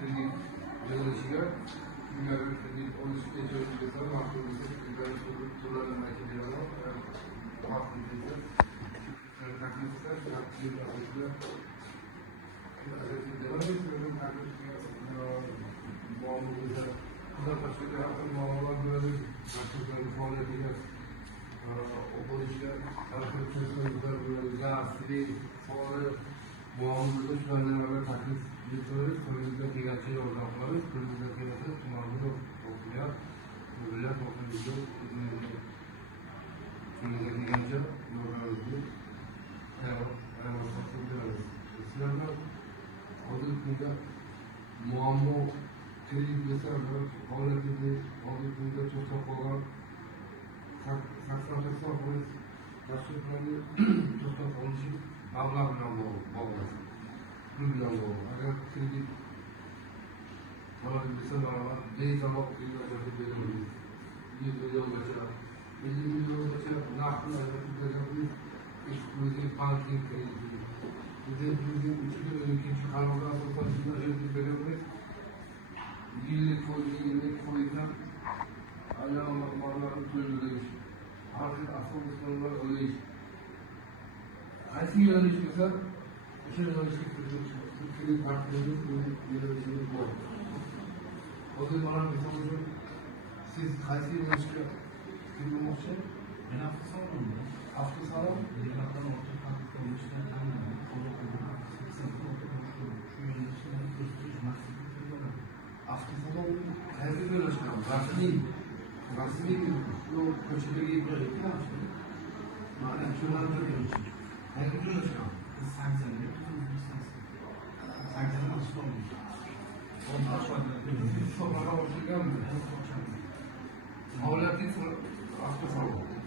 kredit yig'ilishiga kimgadir kredit olish kechirishga mahkumlikda kreditlar to'lanib aytib beraman. Mahkumlikda takliflar muammo kredit desa holatini hozirgi kunda to'xtab qolgan 80% tashkilotlarni to'xtab qolishi mablag' bilan bog'liq. Pul bilan bog'liq. Agar kredit oladi desa besamol kreditlarga beriladi. 100 milliongacha, 50 milliongacha naqd ajratib eksklyuziv banking krediti. Bizning uchinchi qarorga asosan shunday ajratib beramiz. Yillik foizdan ayollar mallarni to'ldirish, har xil avtomobillar olish, qaysi yo'nalish bo'lsa o'sha yo'nalishga kredit yo'nalishimiz bor. Hozir mana misol uchun siz qaysi yo'nalishga kirmoqchi? Men avtosalonman. Avtosalon? Yillardan ortiq taklif qilishdan avtosalon qayerga joylashgan? Rasmiy bu ko'chadagi proyektlar. Mana shularga joylashgan. Qayerga joylashgan? Sanktsiyalar chiqolmaydi. Faoliyati avtosalon.